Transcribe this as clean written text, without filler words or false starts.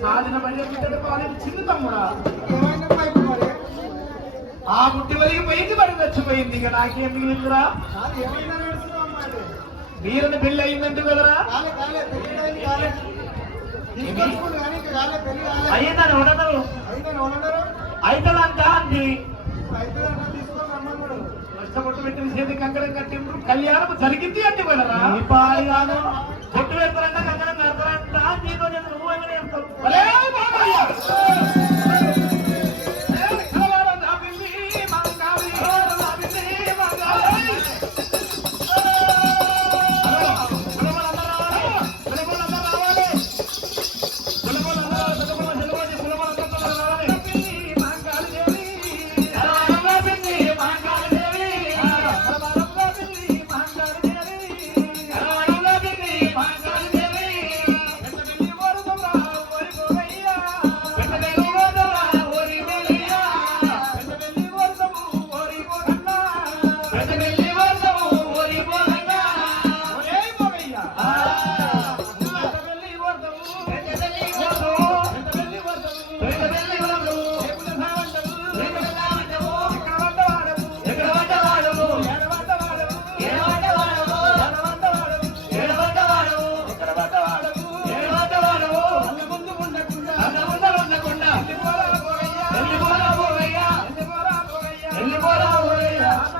సాధిన పని చిన్న తమ్ముడా ఆ పుట్టి వరకు పోయింది మరి చచ్చిపోయింది ఇక నాకేం మిగిలిందిరా వీరని పెళ్లి అయిందంటే కదరా అయ్యిందని ఉండరు అయితదంట అంది కష్టపట్టు పెట్టిన చేతి కంకణం కట్టిండ్రు కళ్యాణం జరిగింది అంటే కదరా పాడిగాను పొట్టు పెడతారంట కంకణం కడతారంట నీతో నువ్వు ఏమైనా వెళ్ళిపోరా